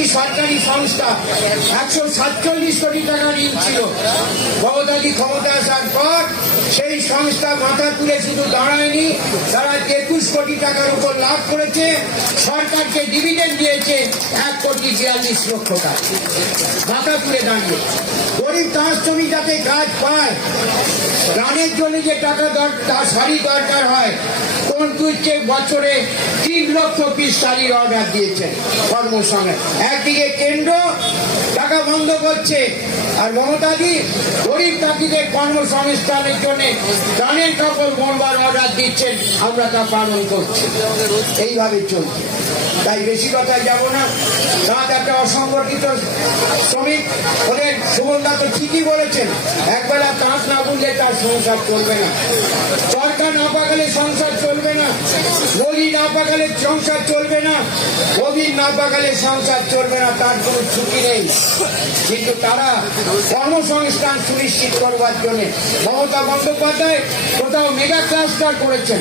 একটি সরকারি সংস্থা, একশো সাতচল্লিশ কোটি টাকা ঋণ ছিল। মমতাজি ক্ষমতা আসার পর সেই সংস্থা মাথা তুলে শুধু দাঁড়ায়নি, তারা একুশ কোটি টাকার উপর লাভ করেছে। সরকারকে ডিভিডেন্ড দিয়েছে এক কোটি বিয়াল্লিশ লক্ষ টাকা। মাথা তুলে দাঁড়িয়ে। গরিব তাঁত শ্রমিক যাতে কাজ পায়, রানের জন্য যে টাকা দরকার শাড়ি দরকার হয় তুলছে বছরে তিন লক্ষ পিস শাড়ির অর্ডার দিয়েছেন কর্মসংস্থান। একদিকে কেন্দ্র, টাকা বন্ধ করছে। আর মমতাদি, গরিব তাঁতিদের কর্মসংস্থানের জন্য দানের কাপড় বনবার অর্ডার দিচ্ছেন। আমরা তা পালন করছি। এইভাবে চলছে। তাই বেশি কথায় যাব না। তাঁত একটা অসম্পর্কিত শ্রমিক ওদের সুমনদা তো ঠিকই বলেছেন, একবেলা তাঁত না বুঝলে তার সংসার চলবে না। সরকার না পাকালে সংসার চলবে না মলি না পাকালে সংসার চলবে না। কোভিড না পাকালে সংসার চলবে না, তার কোনো ছুটি নেই। কিন্তু তারা কর্মসংস্থান সুনিশ্চিত করবার জন্য মমতা বন্দ্যোপাধ্যায় কোথাও মেগা ক্লাস্টার করেছেন,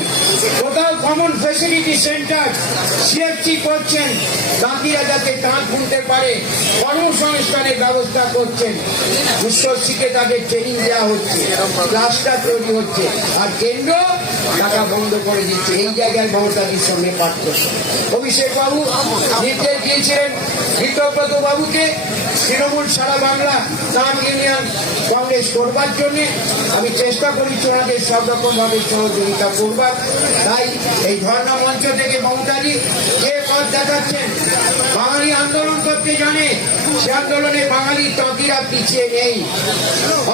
কোথাও কমন ফেসিলিটি সেন্টার সিএফসি করছেন তাঁতিরা যাতে তাঁত বুনতে পারে, কর্মসংস্থানের ব্যবস্থা করছেন। উচ্চশিক্ষে তাদের ট্রেনিং দেওয়া হচ্ছে ক্লাস্টার তৈরি হচ্ছে। আর কেন্দ্র টাকা বন্ধ করে দিচ্ছে। এই জায়গায় মমতাদির সঙ্গে পার্থক্য অভিষেক বাবু নির্দেশ দিয়েছিলেন বিক্রমব্রত বাবুকে। তৃণমূল সারা বাংলা তাঁত ইউনিয়ন কংগ্রেস করবার জন্য। আমি চেষ্টা করি ওনাদের সব রকম ভাবে সহযোগিতা করবার। এই ধর্ণা মঞ্চ থেকে মমতাজি যে পথ দেখাচ্ছেন, বাঙালি আন্দোলন করতে জানে, সে আন্দোলনে বাঙালি তাঁতিরা পিছিয়ে নেই।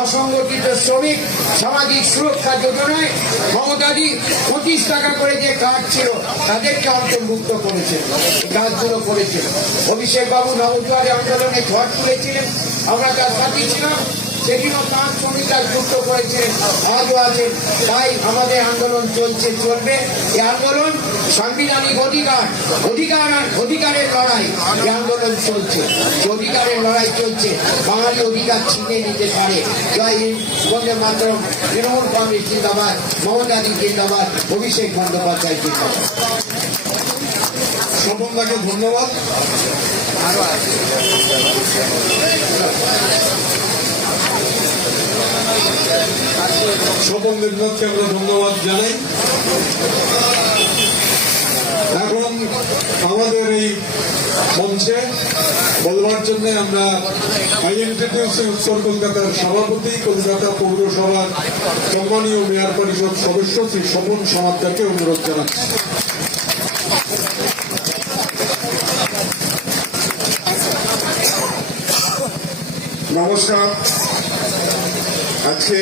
অসংগঠিত শ্রমিক, সামাজিক সুরক্ষা যোজনায় মমতাজি পঁচিশ টাকা করে যে কাজ ছিল, তাদেরকে অন্তর্ভুক্ত করেছেন, এই কাজগুলো করেছেন। অভিষেক বাবু নবজোয়ারে আন্দোলনে ঝড় তুলেছিলেন, আমরা তার সাথী ছিলাম। সেদিনও তাঁত শ্রমিকরা যুক্ত করেছিলেন আজও আছেন তাই আমাদের আন্দোলন চলছে চলবে। এই আন্দোলন সাংবিধানিক অধিকার অধিকার আর অধিকারের লড়াই। এই আন্দোলন চলছে। যে অধিকারের লড়াই চলছে বাঙালি অধিকার ছিনিয়ে নিতে পারে। জয় হিন্দ বন্দে মাতরম তৃণমূল কংগ্রেস জিন্দাবাদ মমতাদি জিন্দাবাদ অভিষেক বন্দ্যোপাধ্যায় জিন্দাবাদ। স্বপনদাকে ধন্যবাদ। স্বপন দেবনাথকে আমরা ধন্যবাদ জানাই। এখন আমাদের এই মঞ্চে বলবার জন্য আমরা উত্তর কলকাতার সভাপতি, কলকাতা পৌরসভার সম্মানীয় মেয়র পরিষদ সদস্য শ্রী স্বপন সমাদ্দারকে অনুরোধ জানাচ্ছি। নমস্কার। আজকে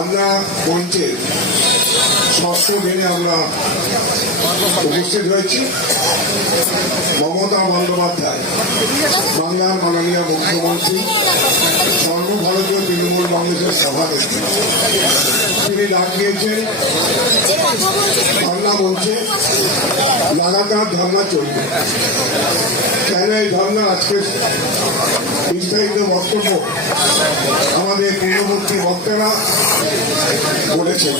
আমরা মঞ্চের ষষ্ঠ দিনে আমরা উপস্থিত হয়েছি। মমতা বন্দ্যোপাধ্যায়, বাংলার মাননীয় মুখ্যমন্ত্রী, সর্বভারতীয় তৃণমূল কংগ্রেসের সভানেত্রী তিনি ডাক দিয়েছেন, বাংলা মঞ্চে লাগাতার ধর্মা চলবে। কেন এই ধর্মা আজকে বিস্তারিত বক্তব্য আমাদের পূর্ববর্তী বক্তারা বলেছেন।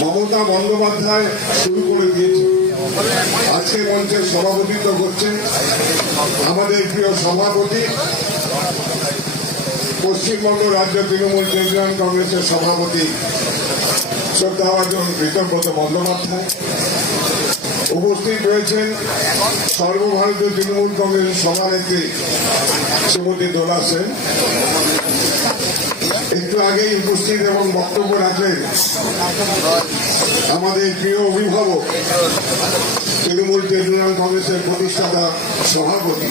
মমতা বন্দ্যোপাধ্যায় শুরু করে দিয়েছে আজকে মঞ্চের সভাপতিত্ব করছেন আমাদের প্রিয় সভাপতি, পশ্চিমবঙ্গ রাজ্য তৃণমূল কংগ্রেসের সভাপতি শ্রদ্ধাভাজন ঋতব্রত বন্দ্যোপাধ্যায়। উপস্থিত রয়েছেন সর্বভারতীয় তৃণমূল কংগ্রেসের সভানেত্রী শ্রীমতী দোলা সেন। একটু আগেই উপস্থিত এবং বক্তব্য রাখলেন আমাদের প্রিয় অভিভাবক তৃণমূল তৃণমূল কংগ্রেসের প্রতিষ্ঠাতা সভাপতি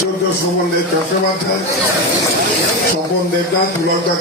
চোদ্দ সুমন দেব চট্টোপাধ্যায়, স্বপন দেবনাথ পুলকদা